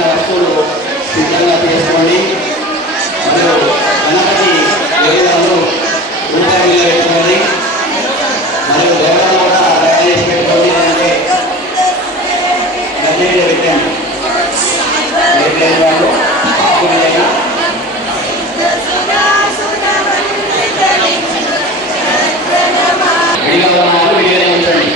వస్తువులు సిద్ధంగా చేసుకోండి. మరియు గణపతి వేదాలు రూపాయలు పెట్టుకోండి. మరియు దేవాలను కూడా తయారు చేసి పెట్టుకోండి. అంటే గడ్డీలు పెట్టండి. వాళ్ళు ఆకులైనా వీడియోనే ఉంచండి.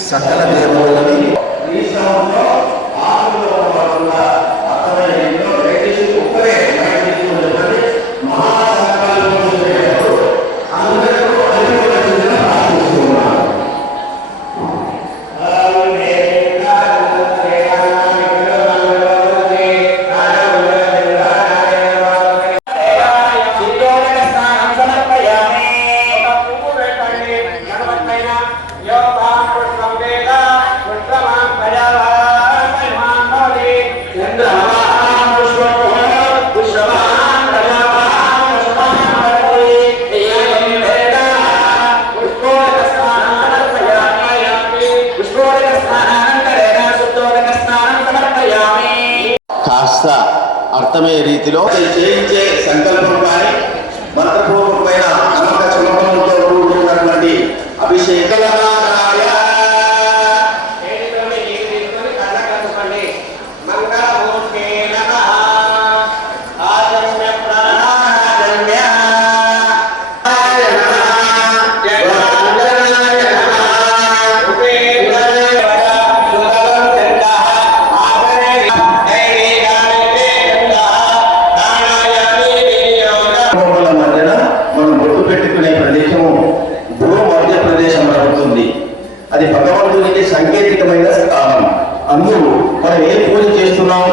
సకల దేవుళ్ళని కాస్త అర్థమయ్యే రీతిలో చేయించే సంకల్పం కానీ మంత్రపూర్వకమైన నమ్మక చులభంతో కూడుకున్నటువంటి అభిషేకాయ అది భగవంతునికి సాంకేతికమైన స్థానం. అందులో మనం ఏ పూజ చేస్తున్నాం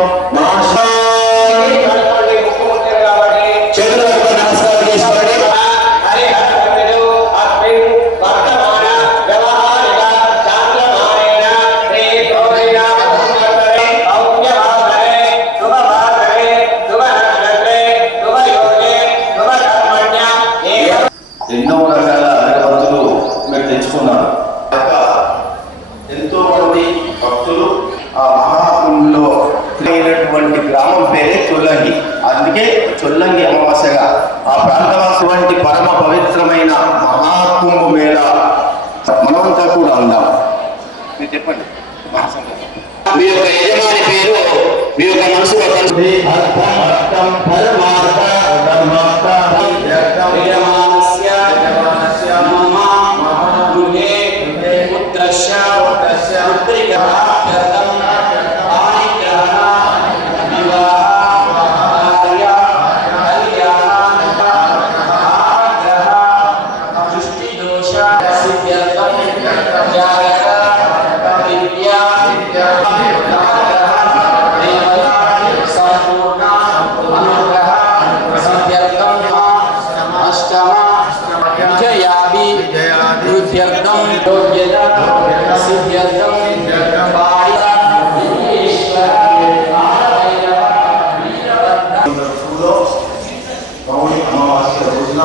చెప్పండి. మీ యొక్క యజమాని పేరు మీ యొక్క మనసులో కలిసి అర్థం పరమార్థ ధర్మార్థ యజమానస్య మమ గృహే పుత్రస్య పుత్రికా అర్థం పాణిగ్రహణ వివాహ కార్య కళ్యాణ ఆగ్రహ దృష్టిదోష సిద్ధ్యర్థం జాగర విద్యా సంపూర్ణ అనుగ్రహ సిద్ధ్యర్థం అష్టమ విజయాభి వృద్ధ్యర్థం యోగ్యత సిద్ధ్యర్థం మౌని అమావాస్య రోజున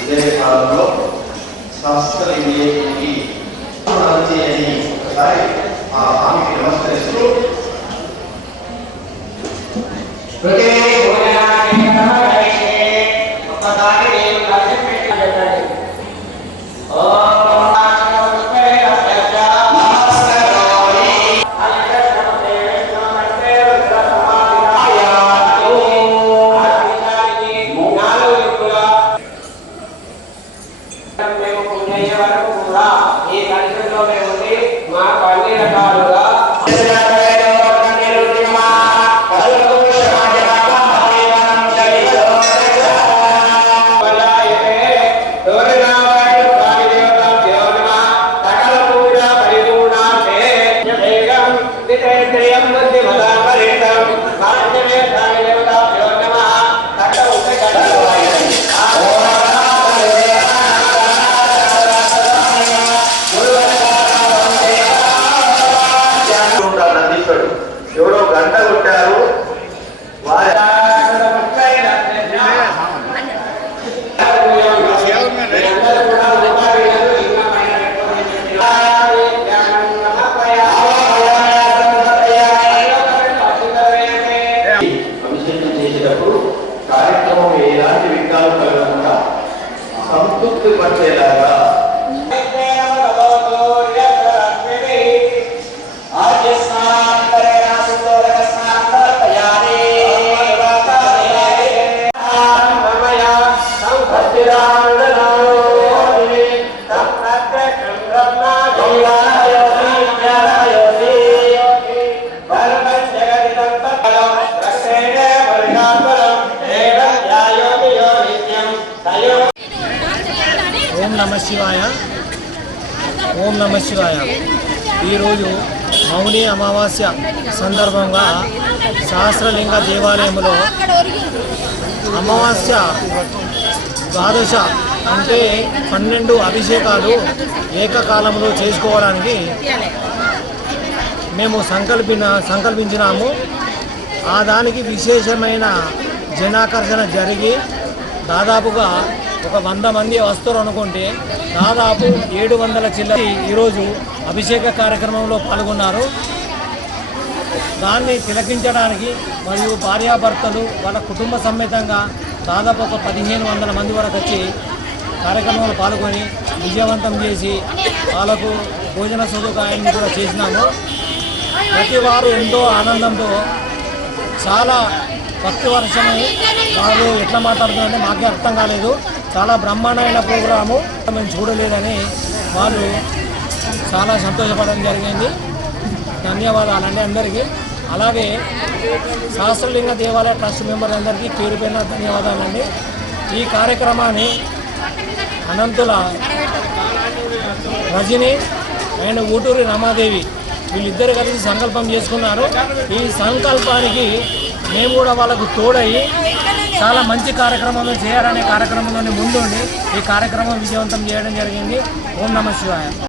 ఇదే కాలంలో శాస్త్రజ్ఞుడికి అని ఒకసారి ఆ స్వామికి నమస్కరిస్తూ ఈ కలిసిలోనే ఉండి మాకు అన్ని రకాలుగా ఎవరో గంట కొట్టారు వారి అభిషేకం చేసేటప్పుడు కార్యక్రమం ఎలాంటి విఘ్నాలు కలగకుండా సంతృప్తి పట్టేలాగా ఓం నమ శివాయ. ఓం నమ శివాయ. ఈరోజు మౌని అమావాస్య సందర్భంగా సహస్రలింగ దేవాలయంలో అమావాస్య ద్వాదశ అంటే 12 అభిషేకాలు ఏకకాలంలో చేసుకోవడానికి మేము సంకల్పించినాము. ఆ దానికి విశేషమైన జనాకర్షణ జరిగి దాదాపుగా ఒక 100 మంది వస్తారు అనుకుంటే దాదాపు 700 చిల్లర ఈరోజు అభిషేక కార్యక్రమంలో పాల్గొన్నారు. దాన్ని తిలకించడానికి మరియు భార్యాభర్తలు వాళ్ళ కుటుంబ సమేతంగా దాదాపు ఒక 1500 మంది వరకు వచ్చి కార్యక్రమంలో పాల్గొని విజయవంతం చేసి వాళ్ళకు భోజన సదుపాయాన్ని కూడా చేసినాము. ప్రతి వారు ఎంతో ఆనందంతో చాలా భక్తి వర్షమై వాళ్ళు ఎట్లా మాట్లాడుతున్నారంటే మాకే అర్థం కాలేదు. చాలా బ్రహ్మాండమైన ప్రోగ్రాము మేము చూడలేదని వాళ్ళు చాలా సంతోషపడడం జరిగింది. ధన్యవాదాలండి అందరికీ. అలాగే సహస్రలింగ దేవాలయ ట్రస్ట్ మెంబర్ అందరికీ పేరు పేరున ధన్యవాదాలండి. ఈ కార్యక్రమాన్ని అనంతుల రజని అండ్ ఊటూరి రమాదేవి వీళ్ళిద్దరు కలిసి సంకల్పం చేసుకున్నారు. ఈ సంకల్పానికి మేము కూడా వాళ్ళకు తోడయి చాలా మంచి కార్యక్రమాలు చేయాలనే కార్యక్రమంలోనే ముందుండి ఈ కార్యక్రమం విజయవంతం చేయడం జరిగింది. ఓం నమ శివాయ.